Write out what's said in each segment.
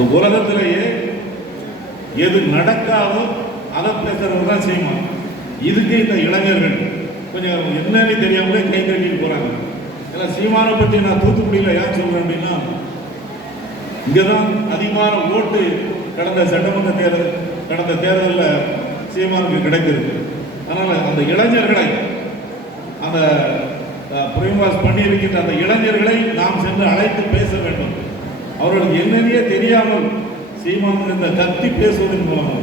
இந்த உலகத்திலேயே எது நடக்காதோ அதை பேசுறவர் தான் சீமான். இதுக்கு இந்த இளைஞர்கள் கொஞ்சம் என்னன்னு தெரியாமலே கை தட்டிட்டு போறாங்க. ஏன்னா சீமானை பற்றி நான் தூத்துக்குடியில் ஏன் சொல்றேன் அப்படின்னா, இங்கதான் அதிகமான ஓட்டு கடந்த சட்டமன்ற தேர்தல் கடந்த தேர்தலில் சீமானுக்கு கிடைக்கிறது. அதனால அந்த இளைஞர்களை, அந்த பிரேம்வாஸ் பண்ணியிருக்கின்ற அந்த இளைஞர்களை நாம் சென்று அழைத்து பேச வேண்டும். அவர்களுக்கு என்னன்னே தெரியாமல் சீமான் இந்த கத்தி பேசுவதன் மூலமாக,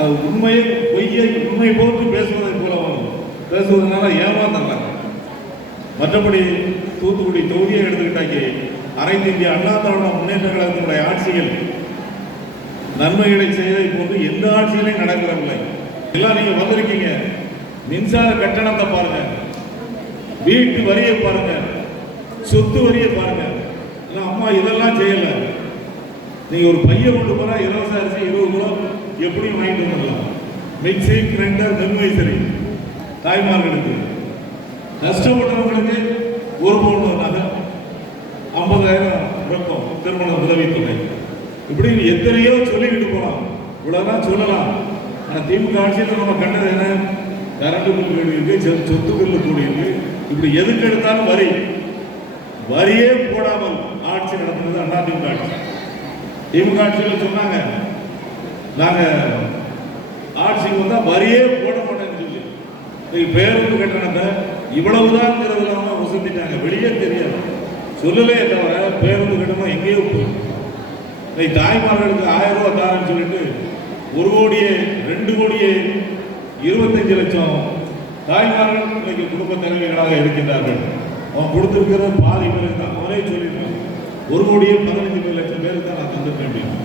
அது உண்மையை பொய்யை உண்மை போட்டு பேசுவதன் மூலமாக பேசுவதனால ஏமாந்தாங்க. மற்றபடி தூத்துக்குடி தொகுதியை எடுத்துக்கிட்டாக்கி அனைத்து இந்திய அண்ணா திராவிட முன்னேற்ற கழகத்தினுடைய ஆட்சிகள் நன்மைகளை செய்வதை போன்று எந்த ஆட்சியிலையும் நடக்கிறதில்லை. எல்லாம் நீங்க வந்திருக்கீங்க, மின்சார கட்டணத்தை பாருங்க, வீட்டு வரியை பாருங்க, சொத்து வரியை பாருங்க. அம்மா இதெல்லாம் செய்யல. நீங்க ஒரு பையன் கொண்டு போனா இலவச அரிசி 20 கிலோ எப்படியும் வாங்கிட்டு வரலாம். மிக்சி, கிரைண்டர், மின்வைசரி தாய்மார்களுக்கு, கஷ்டப்பட்டவங்களுக்கு ஒரு பவுன் நகை, 50,000 ரொக்கம், திருமண உதவித்தொகை, இப்படி எத்தனையோ சொல்லிக்கிட்டு போகலாம். இவ்வளவுதான் சொல்லலாம். ஆனால் திமுக ஆட்சியில் நம்ம கண்டது என்ன? கரண்ட் பில் கூடியிருக்கு, சொத்து பில்லு கூடியிருக்கு. இப்படி எதுக்கு எடுத்தாலும் வரி, வரியே போடாமல் ஆட்சி நடத்துறது அதிமுக ஆட்சி. திமுக ஆட்சியில் சொன்னாங்க, நாங்க ஆட்சிக்கு வந்தா வரியே போட மாட்டேன்னு சொல்லி பேருந்து கட்டணத்தை இவ்வளவுதான் உசந்திட்டாங்க. வெளியே தெரியாது, சொல்லலே தவிர பேருந்து கட்டணம் எங்கேயோ போய் தாய்மார்களுக்கு 1000 ரூபாய் தாரன்னு சொல்லிட்டு 1 கோடியே 2 கோடியே 25 லட்சம் தாய்மார்கள் இன்னைக்கு குடும்ப தலைவிகளாக இருக்கின்றார்கள். அவன் கொடுத்திருக்கிறது பாதி பேருக்கு தான். அவரே சொல்லியிருக்காங்க, 1 கோடியே 15 லட்சம் பேருக்கு தான் நான் தந்துட்டேன் அப்படின்னு.